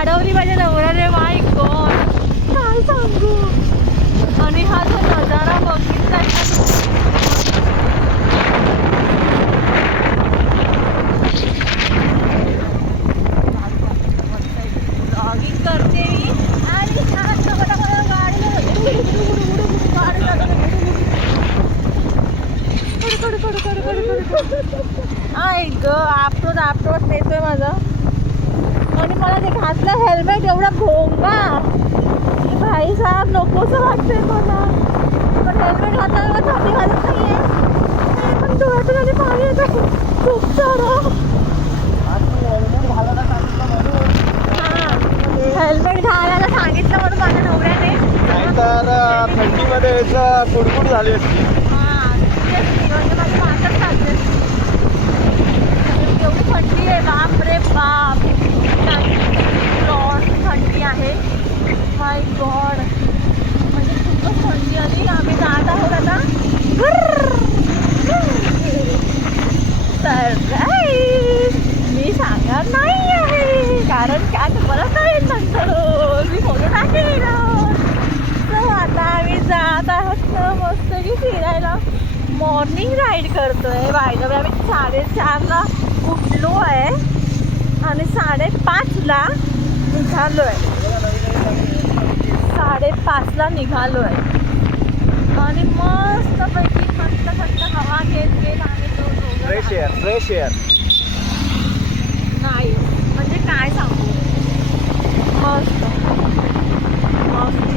वाढवली माझ्या नवऱ्याने. माय गॉड, काय सांगू. आणि हा जो नजारा बघितला ब्लॉगिंग करते मी आणि ग आपटोच येतोय माझा. आणि मला ते घातलं हेल्मेट एवढा भोंगा, भाई साहेब नकोसं वाटतंय मला. पण हेल्मेट घातल्यावर थंडी वाजत नाहीये, पण डोळ्यातून आणि पाणी येतं खूप सारं. हेल्मेट घालायला सांगितलं म्हणून माझ्या नवऱ्याने, नाहीतर थंडीमध्ये कुडकुड झाली असती. म्हणजे माझी मातच चालते. एवढी थंडी आहे, बाप रे बाप. थंडी आहे. माय गॉड, म्हणजे खूपच थंडी. आणि आम्ही जात आहोत आता सरप्राईज. मी सांगणार नाही आहे कारण का तुम्हाला कळेल नंतर, मी फोटो टाकेल. तर आता आम्ही जात आहोत मस्त की फिरायला. मॉर्निंग राईड करतोय. बाय द वे आम्ही 4:30ला उठलो आहे आणि 5:30ला निघालो आहे. 5:30ला निघालो आहे आणि मस्तपैकी थंड थंड हवा घेत आम्ही फ्रेश एअर नाही म्हणजे काय सांगू. मस्त मस्त.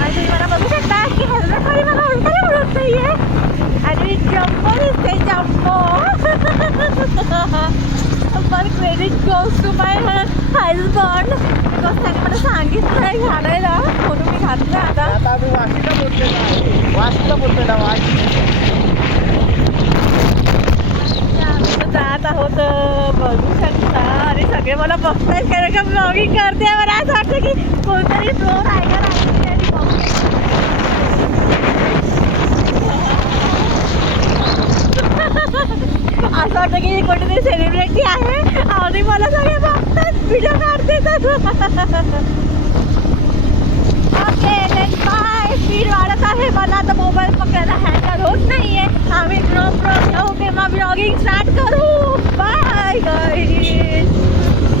आणि तुम्ही मला बघू शकता की हेल्मेट खाली मला उलटा उडत नाहीये. आणि जम्बो दिसते जम्बो. पण credit goes to my husband, because त्याने मला सांगितलं आहे घालायला म्हणून मी घातलं. आता आम्ही वाशीला पोचलेला आम्ही जात आहोत, बघू शकता. आणि सगळे मला बघतायत कारण का ब्लॉगिंग करते. मला असं वाटतं की कोणतरी प्रो रायडर आहे आणि असं वाटतं की कोणीतरी सेलिब्रिटी आहे आणि मला सगळे बघतात, व्हिडिओ काढते. Okay let's buy. स्पीड वाढत आहे, मला आता मोबाईल पकडायला हँडल होत नाहीये. आम्ही प्रो घेऊ किंवा ब्लॉगिंग स्टार्ट करू. Bye guys.